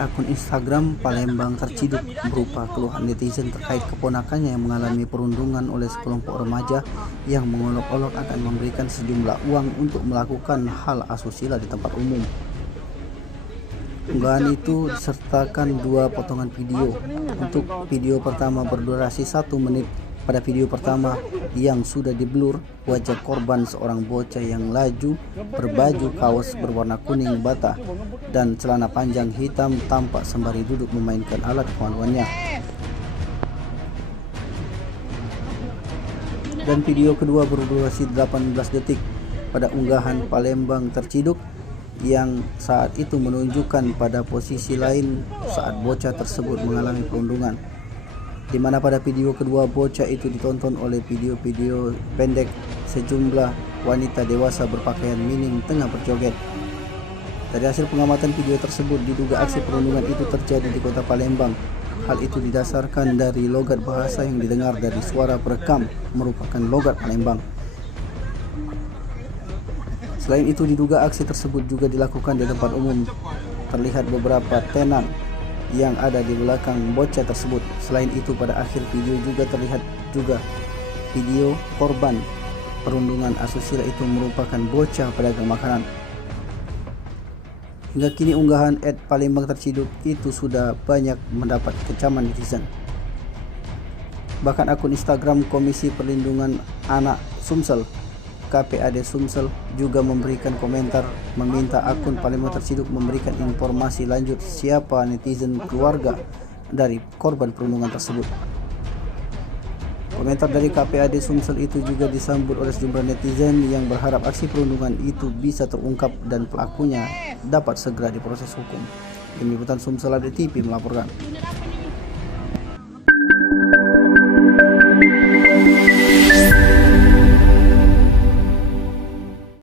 akun Instagram Palembang Terciduk berupa keluhan netizen terkait keponakannya yang mengalami perundungan oleh sekelompok remaja yang mengolok-olok akan memberikan sejumlah uang untuk melakukan hal asusila di tempat umum. Unggahan itu disertakan dua potongan video. Untuk video pertama berdurasi 1 menit. Pada video pertama yang sudah diblur, wajah korban seorang bocah yang laju berbaju kaos berwarna kuning bata dan celana panjang hitam tampak sembari duduk memainkan alat kemaluannya. Dan video kedua berdurasi 18 detik pada unggahan Palembang Terciduk yang saat itu menunjukkan pada posisi lain saat bocah tersebut mengalami perundungan, di mana pada video kedua bocah itu ditonton oleh video-video pendek sejumlah wanita dewasa berpakaian minim tengah berjoget. Dari hasil pengamatan video tersebut diduga aksi perundungan itu terjadi di kota Palembang. Hal itu didasarkan dari logat bahasa yang didengar dari suara perekam merupakan logat Palembang. Selain itu diduga aksi tersebut juga dilakukan di tempat umum. Terlihat beberapa tenan yang ada di belakang bocah tersebut. Selain itu pada akhir video juga terlihat juga video korban perundungan asusila itu merupakan bocah pedagang makanan. Hingga kini unggahan @Palembang Terciduk itu sudah banyak mendapat kecaman netizen. Bahkan akun Instagram Komisi Perlindungan Anak Sumsel KPAD Sumsel juga memberikan komentar meminta akun Palembang Terciduk memberikan informasi lanjut siapa netizen keluarga dari korban perundungan tersebut. Komentar dari KPAD Sumsel itu juga disambut oleh sejumlah netizen yang berharap aksi perundungan itu bisa terungkap dan pelakunya dapat segera diproses hukum. Tim Liputan Sumsel Update TV melaporkan.